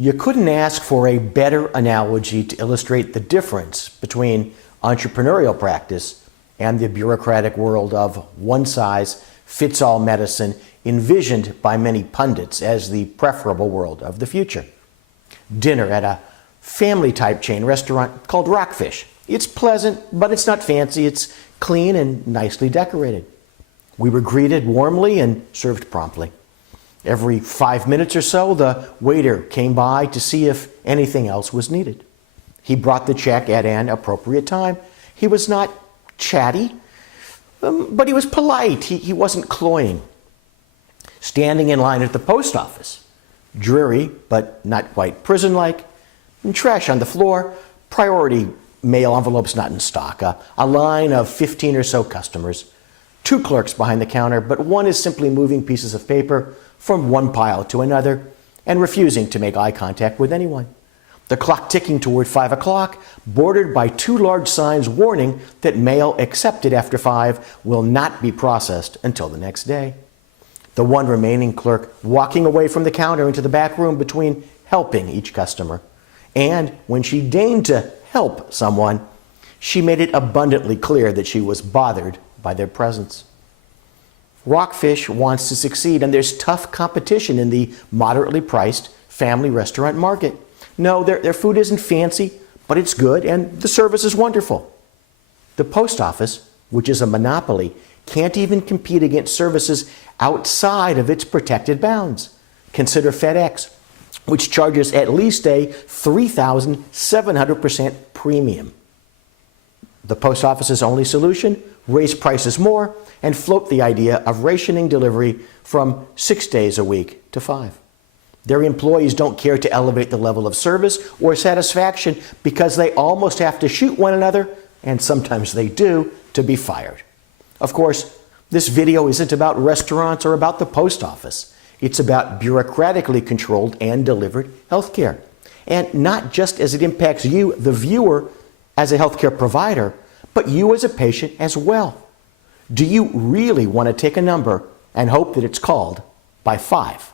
You couldn't ask for a better analogy to illustrate the difference between entrepreneurial practice and the bureaucratic world of one-size-fits-all medicine envisioned by many pundits as the preferable world of the future. Dinner at a family-type chain restaurant called Rockfish. It's pleasant, but it's not fancy. It's clean and nicely decorated. We were greeted warmly and served promptly. Every 5 minutes or so, the waiter came by to see if anything else was needed. He brought the check at an appropriate time. He was not chatty, but he was polite. He wasn't cloying. Standing in line at the post office, dreary but not quite prison-like, trash on the floor, priority mail envelopes not in stock, a line of 15 or so customers, 2 clerks behind the counter, but one is simply moving pieces of paper from one pile to another and refusing to make eye contact with anyone. The clock ticking toward 5 o'clock, bordered by 2 large signs warning that mail accepted after 5 will not be processed until the next day. The one remaining clerk walking away from the counter into the back room between helping each customer. And when she deigned to help someone, she made it abundantly clear that she was bothered by their presence. Rockfish wants to succeed, and there's tough competition in the moderately priced family restaurant market. No, their food isn't fancy, but it's good, and the service is wonderful. The post office, which is a monopoly, can't even compete against services outside of its protected bounds. Consider FedEx, which charges at least a 3,700% premium. The post office's only solution? Raise prices more and float the idea of rationing delivery from 6 days a week to 5. Their employees don't care to elevate the level of service or satisfaction because they almost have to shoot one another, and sometimes they do, to be fired. Of course, this video isn't about restaurants or about the post office. It's about bureaucratically controlled and delivered healthcare. And not just as it impacts you, the viewer, as a healthcare provider, but you as a patient as well. Do you really want to take a number and hope that it's called by 5?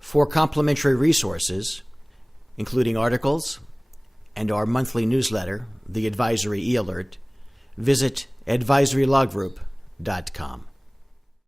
For complimentary resources, including articles and our monthly newsletter, the Advisory e-Alert, visit advisorylawgroup.com.